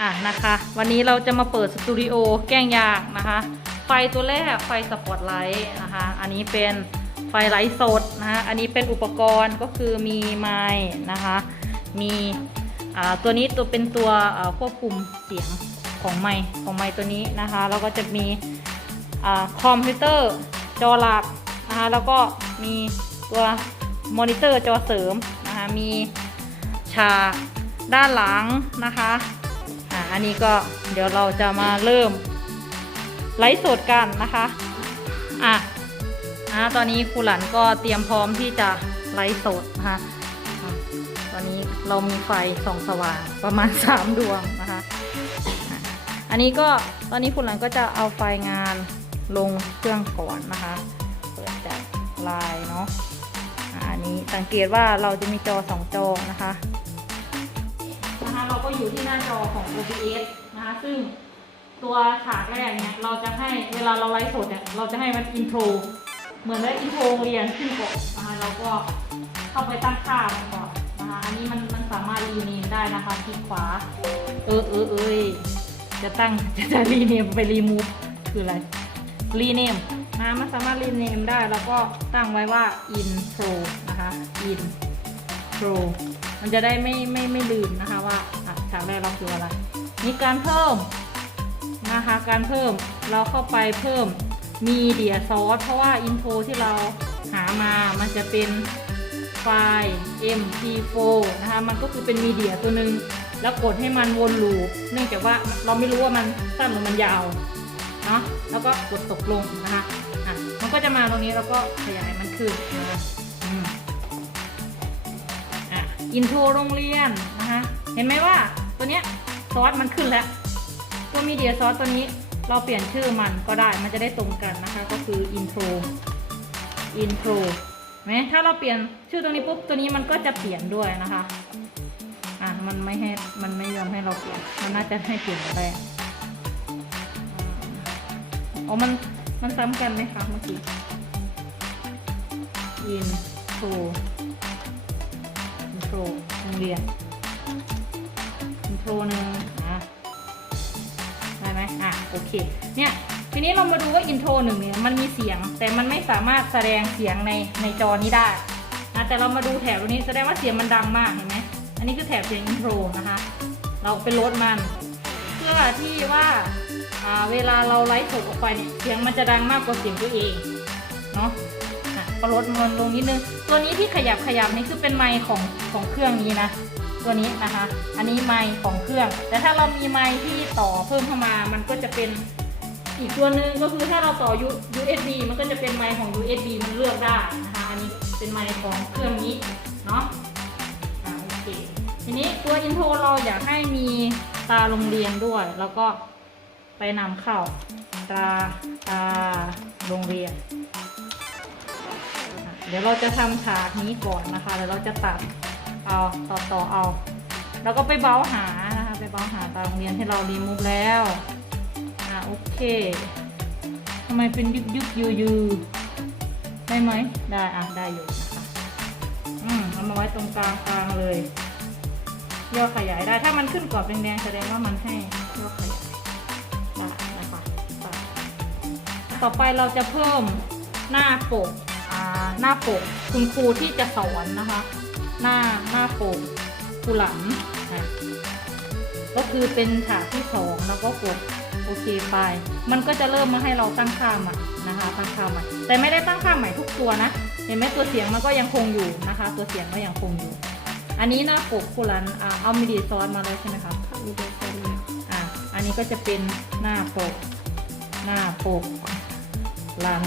อะนะคะ วันนี้เราจะมาเปิดสตูดิโอแกล้งยากนะคะ ไฟตัวแรกไฟสปอตไลท์นะคะ อันนี้เป็นไฟไลท์สดนะคะอันนี้เป็นอุปกรณ์ก็คือมีไม้นะคะ มีอ่าตัวนี้ตัวเป็นตัวควบคุมเสียงของไม้ของไม้ตัวนี้นะคะ แล้วก็จะมีอ่าคอมพิวเตอร์จอหลักนะคะแล้วก็มีตัวมอนิเตอร์จอเสริมนะคะมีฉากด้านหลังนะคะ อันนี้ก็เดี๋ยวเราจะมาเริ่มไลฟ์สดกันนะคะอะอะตอนนี้ครูหลันก็เตรียมพร้อมที่จะไลฟ์สดนะคะตอนนี้เรามีไฟส่องสว่างประมาณ 3 ดวงนะคะอันนี้ก็ตอนนี้ครูหลันก็จะเอาไฟล์งานลงเครื่องก่อนนะคะเปิดจากลน์เนาะอันนี้สังเกตว่าเราจะมีจอสองจอนะคะ อยู่ที่หน้าจอของ OBS นะคะ ซึ่งตัวฉากแรกเนี่ยเราจะให้เวลาเราไลฟ์สดเนี่ยเราจะให้มันอินโทรเหมือนได้อินโทรเรียนขึ้นก่อนนะคะเราก็เข้าไปตั้งค่ามันก่อนนะคะอันนี้มันมันสามารถรีเนมได้นะคะคลิกขวา เออเออเอยจะตั้งจะจะรีเนมไปรีมูฟคืออะไรรีเนมนะมันสามารถรีเนมได้แล้วก็ตั้งไว้ว่า intro นะคะ intro มันจะได้ไม่ไม่ไม่ลืมนะคะว่า ฉากแรกเราคืออะไร มีการเพิ่มนะคะการเพิ่มเราเข้าไปเพิ่มมีเดียซอสเพราะว่าอินโทรที่เราหามามันจะเป็นไฟล์ mp4 นะคะมันก็คือเป็นมีเดียตัวหนึ่งแล้วกดให้มันวนลูปเนื่องจากว่าเราไม่รู้ว่ามันสั้นหรือมันยาวเนาะแล้วก็กดตกลงนะคะอะมันก็จะมาตรงนี้แล้วก็ขยายมันขึ้นนะคะอืมอะอินโทรโรงเรียนนะคะเห็นไหมว่า ตัวเนี้ยซอสมันขึ้นแล้ว ตัวมีเดียซอสตัวนี้เราเปลี่ยนชื่อมันก็ได้มันจะได้ตรงกันนะคะ ก็คืออินโทรอินโทรไหมถ้าเราเปลี่ยนชื่อตรงนี้ปุ๊บตัวนี้มันก็จะเปลี่ยนด้วยนะคะอะมันไม่ให้มันไม่ยอมให้เราเปลี่ยนมันน่าจะให้เปลี่ยนแรอ๋อมันมันซ้ำกันไหมคะเมื่อกี้อินโทรอินโทรโรงเรียน โทรหนึ่งอะได้ไหมอะโอเค เนี่ยทีนี้เรามาดูว่าอินโทรหนึ่งเนี่ยมันมีเสียง แต่มันไม่สามารถแสดงเสียงในในจอนี้ได้นะแต่เรามาดูแถบตรงนี้แสดงว่าเสียงมันดังมากเห็นไหมอันนี้คือแถบเสียงอินโทรนะคะ เราไปลดมัน เพื่อที่ว่าอ่าเวลาเราไลฟ์สดออกไปเนี่ยเสียงมันจะดังมากกว่าเสียงตัวเองเนาะอะก็ลดมันลงนิดนึง ตัวนี้ที่ขยับขยับนี่คือเป็นไมค์ของของเครื่องนี้นะ ตัวนี้นะคะ อันนี้ไมค์ของเครื่อง แต่ถ้าเรามีไมค์ที่ต่อเพิ่มเข้ามา มันก็จะเป็นอีกตัวหนึ่งก็คือถ้าเราต่อ USB มันก็จะเป็นไมค์ของ USB มันเลือกได้นะคะ อันนี้เป็นไมค์ของเครื่องนี้เนาะโอเค ทีนี้ตัวอินโทรเราอยากให้มีตาโรงเรียนด้วย แล้วก็ไปนำเข้าตาตาโรงเรียน เดี๋ยวเราจะทำฉากนี้ก่อนนะคะ แล้วเราจะตัด เอาต่อต่อเอา แล้วก็ไปเบ้าหานะคะไปเบ้าหาตามโรงเรียนที่เรารีมูฟแล้วอ่าโอเคทำไมเป็นยุบยุบยูยูได้ไหมได้อะได้อยู่นะคะอืมเอามาไว้ตรงกลางกลางเลยย่อขยายได้ถ้ามันขึ้นกรอบแดงๆแสดงว่ามันให้ย่อขยายได้นะคะต่อไปเราจะเพิ่มหน้าปกอ่าหน้าปกคุณครูที่จะสอนนะคะ หน้าหน้าปกครูหลังอะก็คือเป็นฉากที่สองแล้วก็กดโอเคไป มันก็จะเริ่มมาให้เราตั้งค่าใหม่นะคะ ตั้งค่าใหม่ แต่ไม่ได้ตั้งค่าใหม่ทุกตัวนะ เห็นไหมตัวเสียงมันก็ยังคงอยู่นะคะ ตัวเสียงก็ยังคงอยู่ อันนี้หน้าปกครูหลันอ่าเอามิดีซอสมาเลยใช่ไหมคะมีเดียโซนมาอะ อันนี้ก็จะเป็นหน้าปก หน้าปก หลัง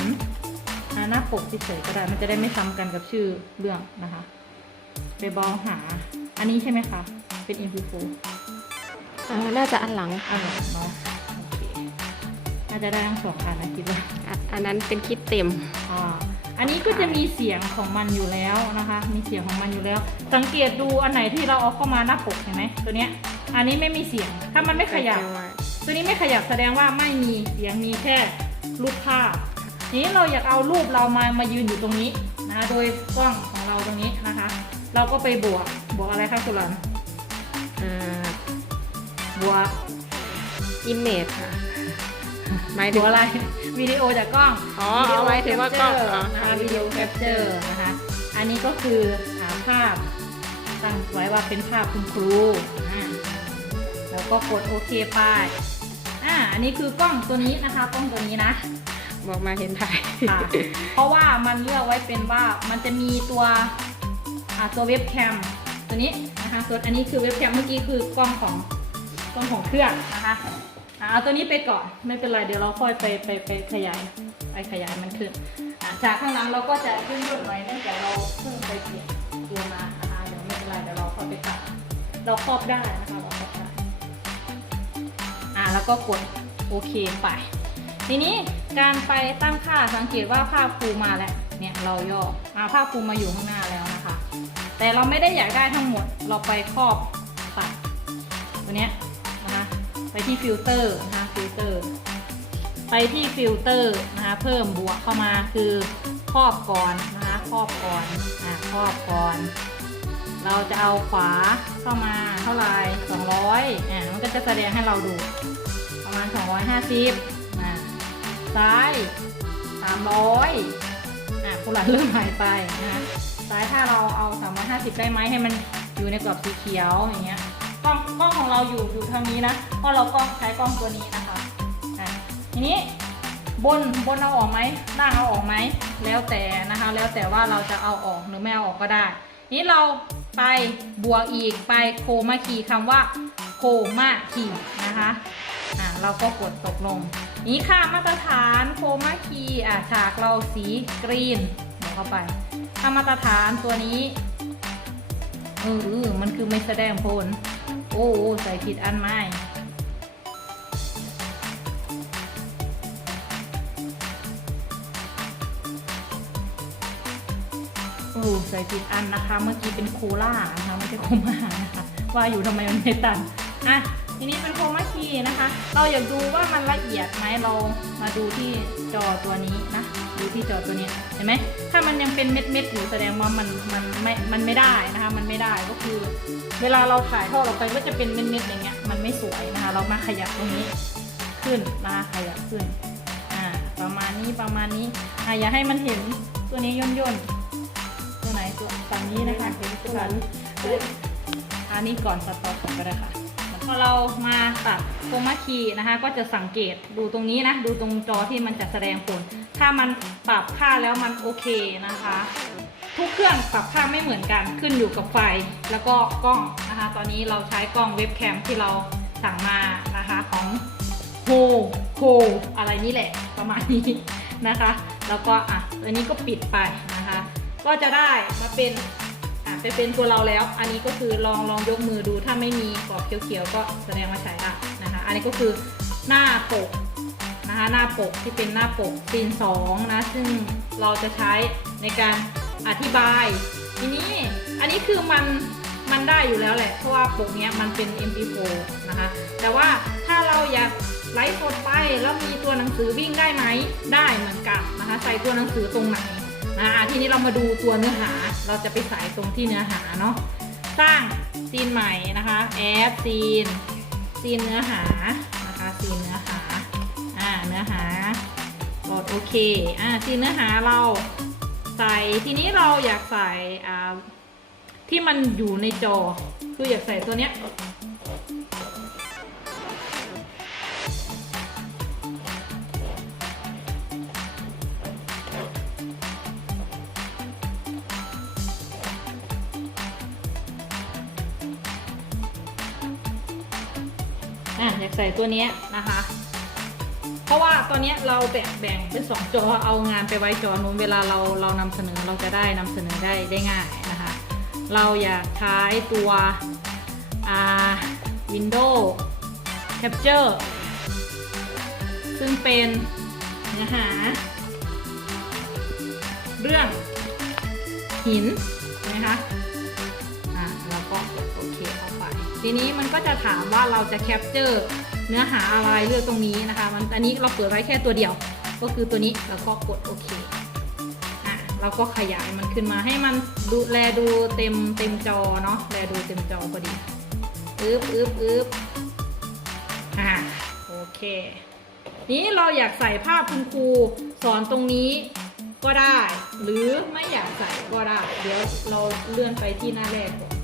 อะหน้าปกเฉยๆก็ได้ มันจะได้ไม่ซ้ำกันกับชื่อเรื่องนะคะ ไปบองหา อันนี้ใช่ไหมคะ เป็น MP4 อ่าน่าจะอันหลังอันนี้เนาะโอเคน่าจะได้ทั้งสองอันนะคิดว่าอะอันนั้นเป็นคลิปเต็ม อ่าอันนี้ก็จะมีเสียงของมันอยู่แล้วนะคะ มีเสียงของมันอยู่แล้ว สังเกตดูอันไหนที่เราเอาเข้ามาหน้าปกเห็นไหมตัวเนี้ย อันนี้ไม่มีเสียง ถ้ามันไม่ขยับ ตัวนี้ไม่ขยับแสดงว่าไม่มีเสียงมีแค่รูปภาพทีนี้เราอยากเอารูปเรามามายืนอยู่ตรงนี้นะคะโดยกล้องของเราตรงนี้นะคะ เราก็ไปบวก บวกอะไรคะสุรันอ่าบวกอิมเมจค่ะหมายบถึวงกอะไร วิดีโอจากกล้อง อ๋อเอาหมายถึงว่ากล้อง capture อ๋อนะคะวิดีโอแคปเจอร์นะคะ อันนี้ก็คือหาภาพ ตั้งไว้ว่าเป็นภาพคุณครูอ่าแล้วก็กดโอเคไป อ่า อันนี้คือกล้องตัวนี้นะคะ กล้องตัวนี้นะ บอกมาเห็นถ่ายค่ะเพราะว่ามันเลือกไว้เป็นว่ามันจะมีตัวอ่า ตัวเว็บแคมตัวนี้นะคะส่วนอันนี้คือเว็บแคมเมื่อกี้คือกล้องของกล้องของเครื่องนะคะอ่าเอาตัวนี้ไปก่อนไม่เป็นไรเดี๋ยวเราค่อยไปไปไปขยายไปขยายมันขึ้นอ่าจากข้างหลังเราก็จะขึ้นรุ่นหน่อยเนื่องจากเราเพิ่งไปเปลี่ยนตัวมานะคะเดี๋ยวไม่เป็นไรเดี๋ยวเราค่อยไปตัดเราครอบได้นะคะเราครอบได้อ่าแล้วก็กดโอเคไป ทีนี้การไปตั้งค่าสังเกตว่าภาพครูมาแล้วเนี่ยเราย่ออาภาพครูมาอยู่ข้างหน้าแล้ว แต่เราไม่ได้อยากได้ทั้งหมด เราไปครอบตัดตัวเนี้ยนะคะ ไปที่ฟิลเตอร์นะคะฟิลเตอร์ ไปที่ฟิลเตอร์นะคะ เพิ่มบวกเข้ามาคือครอบก่อนนะคะครอบก่อนอ่าครอบก่อน เราจะเอาขวาเข้ามาเท่าไหร่200อ่ามันก็จะแสดงให้เราดูประมาณ 250อ่าซ้าย 300อ่าคนหลังเริ่มหายไปนะคะ ซ้ายถ้าเราเอา 350 ได้ไหมให้มันอยู่ในกรอบสีเขียวอย่างเงี้ยกล้องกล้องของเราอยู่อยู่ทางนี้นะเพราะเรากล้องใช้กล้องตัวนี้นะคะอะทีนี้บนบนเอาออกไหมล่างเอาออกไหมแล้วแต่นะคะ แล้วแต่ว่าเราจะเอาออกหรือไม่เอาออกก็ได้ นี้เราไปบวกอีกไปโคมาคีคำว่าโคมาคีนะคะอ่าเราก็กดตกลง นี้ค่ามาตรฐานโคมาคีอ่าฉากเราสีกรีนเดี๋ยวเข้าไป ค่ามาตรฐานตัวนี้เออเออมันคือไม่แสดงผล โอ้โอ้ใส่ผิดอันไหมโอ้ใส่ผิดอันนะคะ เมื่อกี้เป็นโคล่านะคะไม่ใช่โคม่านะคะ ว่าอยู่ทำไมมันไม่ตันอะทีนี้เป็นโคม่า คีย์นะคะ เราอยากดูว่ามันละเอียดไหมเรามาดูที่จอตัวนี้นะดูที่จอตัวนี้เห็นไหมถ้ามันยังเป็นเม็ดเม็ดๆอยู่แสดงว่ามันมันไม่มันไม่ได้นะคะมันไม่ได้ก็คือ เวลาเราถ่ายทอดออกไปก็จะเป็นเม็ดเม็ดๆอย่างเงี้ยมันไม่สวยนะคะ เรามาขยับตรงนี้ขึ้นนะคะขยับขึ้นอ่าประมาณนี้ประมาณนี้อ่าอย่าให้มันเห็นตัวนี้ย่นย่นๆตัวไหนตัวฝั่งนี้นะคะเห็นตัวนี้อันนี้ก่อนสต็อปก่อนก็ได้ค่ะ พอเรามาตัดโครมาคีนะคะ ก็จะสังเกตดูตรงนี้นะ ดูตรงจอที่มันจะแสดงผล ถ้ามันปรับค่าแล้วมันโอเคนะคะ ทุกเครื่องปรับค่าไม่เหมือนกันขึ้นอยู่กับไฟแล้วก็กล้องนะคะ ตอนนี้เราใช้กล้องเว็บแคมที่เราสั่งมานะคะของโฮโฮอะไรนี่แหละประมาณนี้นะคะ แล้วก็อะอันนี้ก็ปิดไปนะคะ ก็จะได้มาเป็น อะไปเป็นตัวเราแล้ว อันนี้ก็คือลองลองยกมือดูถ้าไม่มีกรอบเขียวๆก็แสดงว่าใช้ได้นะคะ อันนี้ก็คือหน้าปกนะคะหน้าปกที่เป็นหน้าปกซีน2นะซึ่งเราจะใช้ในการอธิบาย ทีนี้อันนี้คือมันมันได้อยู่แล้วแหละเพราะว่าปกเนี้ยมันเป็น MP4 นะคะ แต่ว่าถ้าเราอยากไลฟ์สดไปแล้วมีตัวหนังสือวิ่งได้ไหมได้เหมือนกันนะคะใส่ตัวหนังสือตรงไหน อะทีนี้เรามาดูตัวเนื้อหา เราจะไปใส่ตรงที่เนื้อหาเนาะ สร้างซีนใหม่นะคะแอดซีน ซีนเนื้อหานะคะซีนเนื้อหา อ่าเนื้อหากดโอเค อ่าที่เนื้อหาเราใส่ทีนี้เราอยากใส่อ่าที่มันอยู่ในจอ คืออยากใส่ตัวเนี้ย ตัวนี้นะคะ เพราะว่าตอนนี้เราแบ่งแบ่งเป็นสองจอเอางานไปไว้จอนู้นเวลาเราเรานำเสนอเราจะได้นำเสนอได้ได้ง่ายนะคะ เราอยากใช้ตัวอ่า Windows Capture ซึ่งเป็นเนื้อหา เรื่องหินนะคะอ่าแล้วก็กดโอเคเข้าไป ทีนี้มันก็จะถามว่าเราจะแคปเจอร์ เนื้อหาอะไรเลือกตรงนี้นะคะ มันอันนี้เราเปิดไว้แค่ตัวเดียว ก็คือตัวนี้แล้วก็กดโอเคอะเราก็ขยายมันขึ้นมาให้มันดูแลดูเต็มเต็มจอเนาะแลดูเต็มจอพอดีอึ๊บอึ๊บอึ๊บอ่าโอเค นี้เราอยากใส่ภาพคุณครูสอนตรงนี้ก็ได้ หรือไม่อยากใส่ก็ได้ เดี๋ยวเราเลื่อนไปที่หน้าแรกก่อน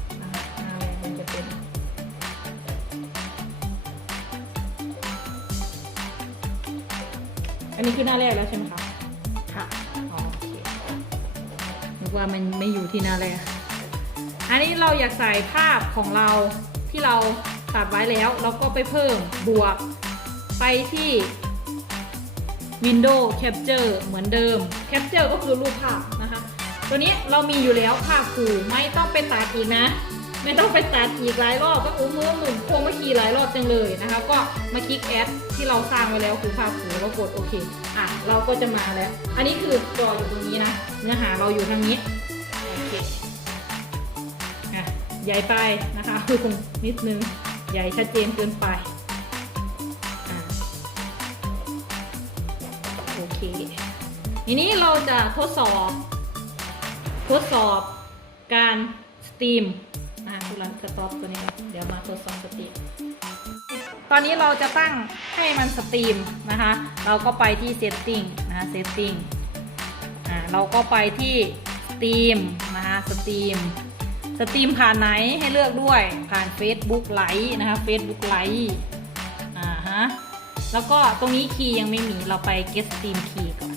นนี้คือหน้าแรกแล้วใช่ไหมคะ ค่ะอ๋อโอเคนึกว่ามันไม่อยู่ที่หน้าแรก อันนี้เราอยากใส่ภาพของเราที่เราตัดไว้แล้วเราก็ไปเพิ่มบวกไปที่ Windows Capture เหมือนเดิม Capture ก็คือรูปภาพนะคะ ตัวนี้เรามีอยู่แล้วภาพคือไม่ต้องไปตัดอีกนะ ไม่ต้องไปตัดอีกหลายรอบก็อุ้มมือหมุนโค้งมาขี่หลายรอบจังเลยนะคะ ก็มาคลิกแอดที่เราสร้างไว้แล้วคือภาพคือแล้วกดโอเคอะเราก็จะมาแล้ว อันนี้คือจออยู่ตรงนี้นะเนื้อหาเราอยู่ทางนี้โอเคอะใหญ่ไปนะคะคือคงนิดนึงใหญ่ชัดเจนเกินไปอโอเคทีนี้เราจะทดสอบ ทดสอบการสตรีม คุณรันสต็อปตัวนี้ เดี๋ยวมาทดสอบสตรีมตอนนี้เราจะตั้งให้มันสตรีมนะคะ เราก็ไปที่ setting นะคะ setting อ่าเราก็ไปที่สตรีมนะคะสตรีมสตรีมผ่านไหนให้เลือกด้วยผ่าน Facebook ไลฟ์นะคะ Facebook ไลฟ์อ่าฮะแล้วก็ตรงนี้คีย์ยังไม่มีเราไป get steam key ก่อน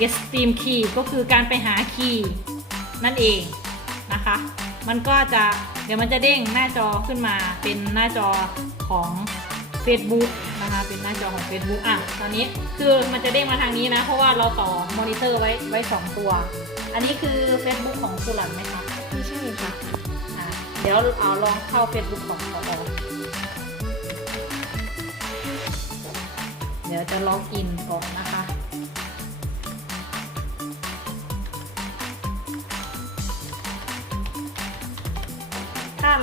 get steam key ก็คือการไปหาคีย์นั่นเองนะคะ มันก็จะเดี๋ยวมันจะเด้งหน้าจอขึ้นมาเป็นหน้าจอของ Facebook นะคะเป็นหน้าจอของ Facebook อะตอนนี้คือมันจะเด้งมาทางนี้นะ เพราะว่าเราต่อมอนิเตอร์ไว้ไว้ 2 ตัว อันนี้คือ Facebook ของสุรันไหมคะไม่ใช่ค่ะอะ เดี๋ยวเอาลองเข้า Facebook ของเราเดี๋ยวจะล็อกอินก่อนนะคะ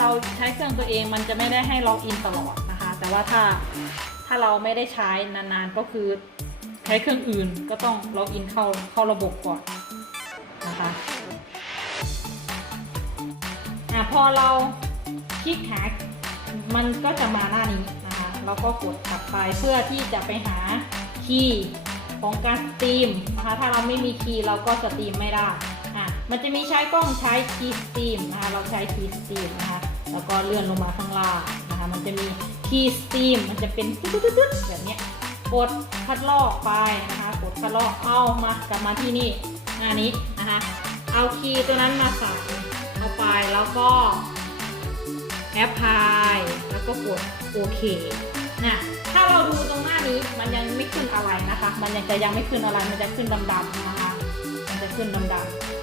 เราใช้เครื่องตัวเองมันจะไม่ได้ให้ล็อกอินตลอดนะคะ แต่ว่าถ้าถ้าเราไม่ได้ใช้นานๆก็คือใช้เครื่องอื่นก็ต้องล็อกอินเข้าเข้าระบบก่อนนะคะอะพอเราคลิกหามันก็จะมาหน้านี้นะคะแล้วก็กดถัดไปเพื่อที่จะไปหาคีย์ของการสตรีมนะคะถ้าเราไม่มีคีย์เราก็สตรีมไม่ได้ อะมันจะมีใช้กล้องใช้คีย์สตรีมนะคะเราใช้คีย์สตรีมนะคะแล้วก็เลื่อนลงมาข้างล่างนะคะมันจะมีคีย์สตรีมมันจะเป็นตึ๊ดๆแบบนี้กดคัดลอกไปนะคะกดคัดลอกเอามากลับมาที่นี่หน้านี้นะคะเอาคีย์ตัวนั้นมาใส่เข้าไปแล้วก็แอปพลายแล้วก็กดโอเคนะถ้าเราดูตรงหน้านี้มันยังไม่ขึ้นอะไรนะคะ มันยังจะยังไม่ขึ้นอะไรมันจะขึ้นดำๆนะคะ มันจะขึ้นดำๆ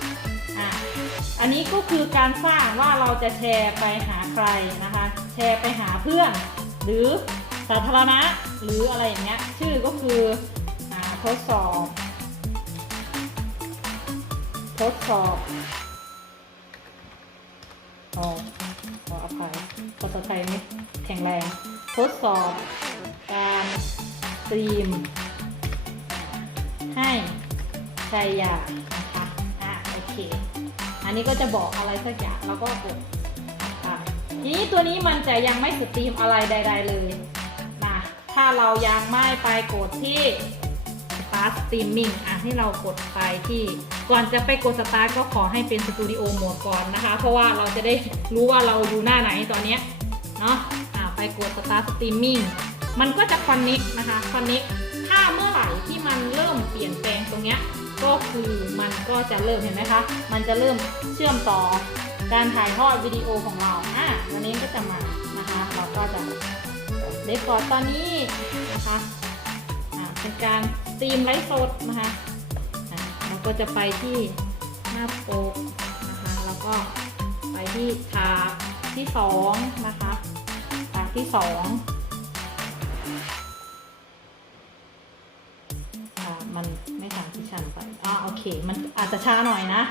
อันนี้ก็คือการสร้างว่าเราจะแชร์ไปหาใครนะคะ แชร์ไปหาเพื่อน หรือสาธารณะหรืออะไรอย่างเงี้ยชื่อก็คืออทดสอบ ทดสอบขอขออภัยภาษาไทยไม่แข็งแรง ทดสอบการสตรีม ให้ใช้ยากนะคะ คอันนี้ก็จะบอกอะไรสักอย่างแล้วก็กดทีนี้ตัวนี้มันจะยังไม่สตรีมอะไรใด ๆ เลยนะถ้าเรายังไม่ไปกดที่ Start Streaming อะให้เรากดไปที่ก่อนจะไปกด Start ก็ขอให้เป็นสตูดิโอโหมดก่อนนะคะ เพราะว่าเราจะได้รู้ว่าเราอยู่หน้าไหนตอนนี้เนาะอะไปกด Start Streaming มันก็จะ Connect นะคะ Connect ถ้าเมื่อไหร่ที่มันเริ่มเปลี่ยนแปลงตรงเนี้ย ก็คือมันก็จะเริ่มเห็นไหมคะ มันจะเริ่มเชื่อมต่อการถ่ายทอดวิดีโอของเราอะวันนี้ก็จะมานะคะ เราก็จะเรคคอร์ดตอนนี้นะคะอ่าเป็นการสตรีมไลฟ์สดนะคะเราก็จะไปที่หน้าโปกนะคะแล้วก็ไปที่ทาที่2นะคะทาที่2 จจะช้าหน่อยนะ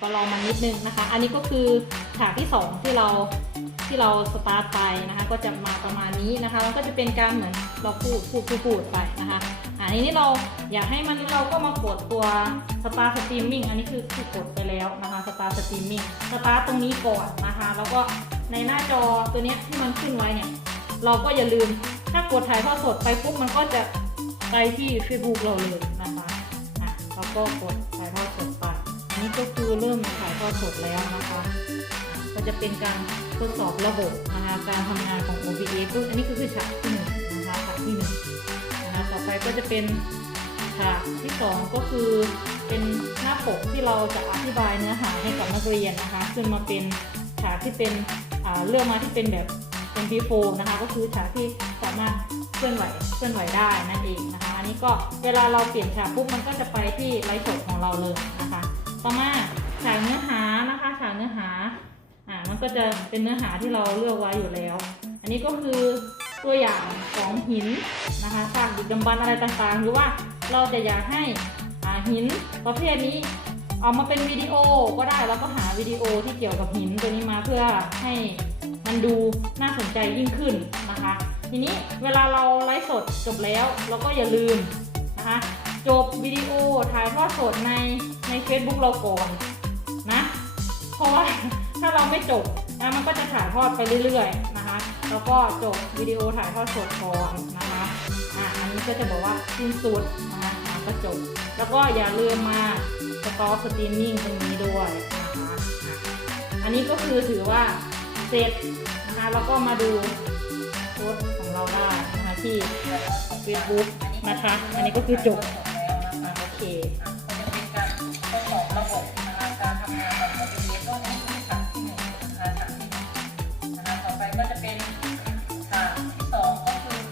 ก็รอมันนิดนึงนะคะ อันนี้ก็คือฉากที่สองที่เราที่เราสตาร์ทไปนะคะ ก็จะมาประมาณนี้นะคะแล้วก็จะเป็นการเหมือนเราพูดพูดพูดพูดไปนะคะอ่าทีนี้เราอยากให้มันเราก็มากดตัวสตาร์สตรีมมิ่งอันนี้คือคือกดไปแล้วนะคะสตาร์สตรีมมิ่งสตาร์ตรงนี้ก่อนนะคะ แล้วก็ในหน้าจอตัวนี้ที่มันขึ้นไว้เนี่ยเราก็อย่าลืมถ้ากดถ่ายทอดสดไปปุ๊บมันก็จะไปที่ Facebook เราเลยนะคะ อะเราก็กดถ่ายทอดสดไปอันนี้ก็คือเริ่มถ่ายทอดสดแล้วนะคะ ก็จะเป็นการทดสอบระบบนะคะการทำงานของ OBS ก็อันนี้ก็คือฉากที่หนึ่งนะคะฉากที่หนึ่งนะคะต่อไปก็จะเป็นค่ะที่สองก็คือเป็นหน้าปกที่เราจะอธิบายเนื้อหาให้กับนักเรียนนะคะขึ้นมาเป็นฉากที่เป็นเลือกมาที่เป็นแบบเป็น B4 นะคะ ก็คือฉากที่สามารถ เคลื่อนไหวเคลื่อนไหวได้นั่นเองนะคะอันนี้ก็เวลาเราเปลี่ยนฉากปุ๊บมันก็จะไปที่ไลฟ์สดของเราเลยนะคะ ต่อมาฉากเนื้อหานะคะฉากเนื้อหาอ่ามันก็จะเป็นเนื้อหาที่เราเลือกไว้อยู่แล้ว อันนี้ก็คือตัวอย่างของหินนะคะซากดึกดำบรรอะไรต่างๆ หรือว่าเราจะอยากให้อ่าหินประเภทนี้เอามาเป็นวิดีโอก็ได้แล้วก็หาวิดีโอที่เกี่ยวกับหินตัวนี้มาเพื่อให้มันดูน่าสนใจยิ่งขึ้นนะคะ ทีนี้เวลาเราไลฟ์สดจบแล้วเราก็อย่าลืมนะคะจบวิดีโอถ่ายทอดสดในใน Facebook เราก่อนนะเพราะว่าถ้าเราไม่จบนะมันก็จะถ่ายทอดไปเรื่อยๆนะคะ แล้วก็จบวิดีโอถ่ายทอดสดก่อนนะคะอะอันนี้ก็จะบอกว่าสิ้นสุดนะคะก็จบ แล้วก็อย่าลืมมาสต็อปสตรีมมิ่งตรงนี้ด้วยนะคะอะอันนี้ก็คือถือว่าเสร็จนะคะแล้วก็มาดูโพส เราได้นะคะที่ Facebook นะคะ อันนี้ก็คือจบโอเค